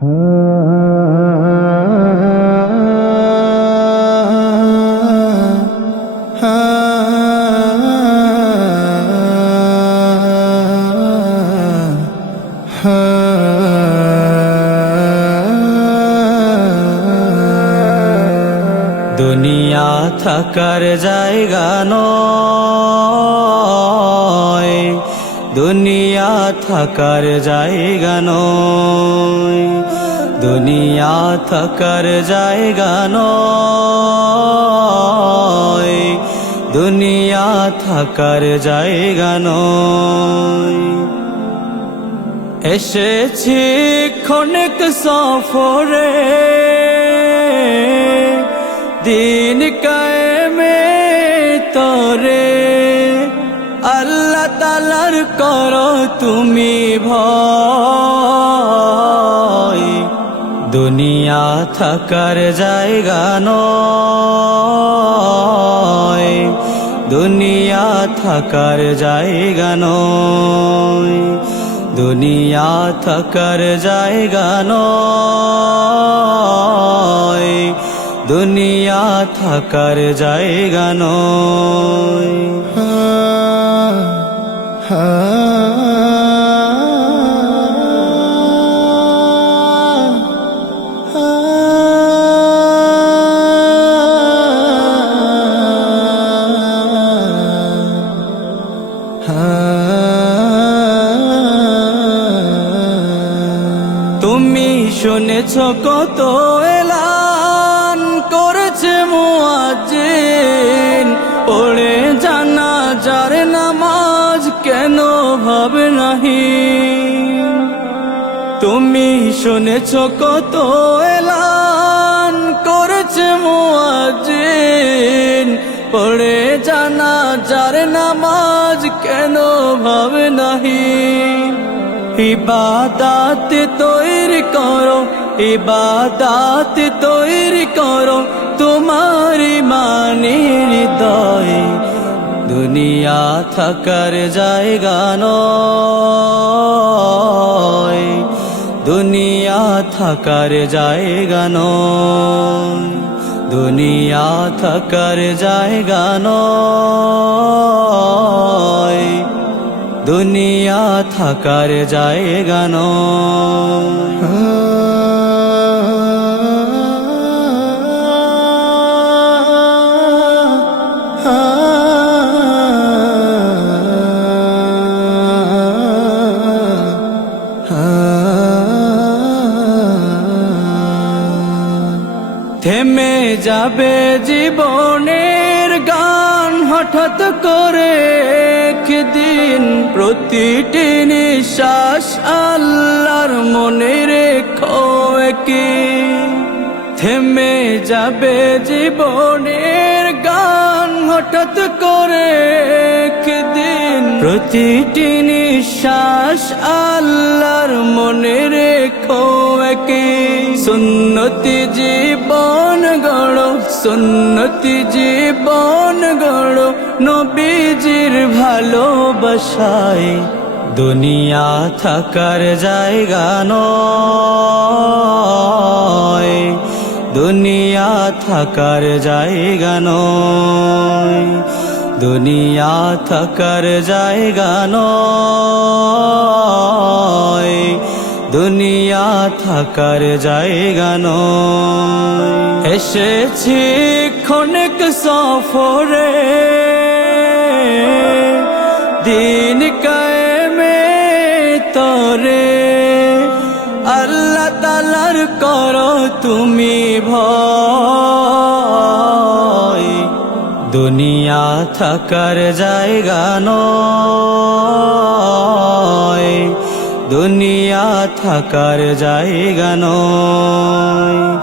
দুনিয়া থাকার জায়গা নয় দুনিয়া থাকার জায়গা নয়। দুনিয়া থাকার জায়গা নয়। দুনিয়া থাকার জায়গা নয়। এসেছি ক্ষণিক সফরে। দিন কায়েমে তরে। আল্লাহ তালার করো তুমি ভয়। দুনিয়া থাকার জায়গা নয়। দুনিয়া থাকার জায়গা নয়। দুনিয়া থাকার জায়গা নয়। দুনিয়া থাকার জায়গা নয়। তুমি শুনেছ কত তুমি শুনেছ কত এলান করেছে পড়ে জানা যার নামাজ কেন ভাব নাহি। ইবাদাত তৈরি করো, ইবাদাত তৈরি করো, তোমার ইমানের হৃদয় দুনিয়া থাকার জায়গা নয়, দুনিয়া থাকার জায়গা নয়, দুনিয়া থাকার জায়গা নয়, দুনিয়া থাকার জায়গা নয়। থেমে যাবে জীবনের গান হঠাৎ করে একদিন প্রতিটি নিঃশ্বাস আল্লাহর মনে রেখো কি থেমে যাবে জীবনের গান হঠাৎ করে একদিন প্রতিটি নিঃশ্বাস আল্লাহর মনে রেখো কি সুন্নতি গড় সুন্নতি জীবন গড় নবীজির ভালোবাসায় দুনিয়া থাকার জায়গা নয়। দুনিয়া থাকার জায়গা নয়। দুনিয়া থাকার জায়গা নয়। দুনিয়া থাকার জায়গা নয়। এসেছি ক্ষণিক সফরে। দিন কায়েমে তরে। আল্লাহ তালার করো তুমি ভয়। দুনিয়া থাকার জায়গা নয়। দুনিয়া থাকার জায়গা নয়।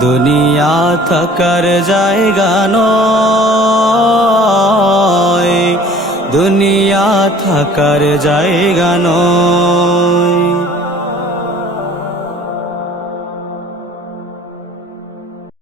দুনিয়া থাকার জায়গা নয়। দুনিয়া থাকার জায়গা নয়।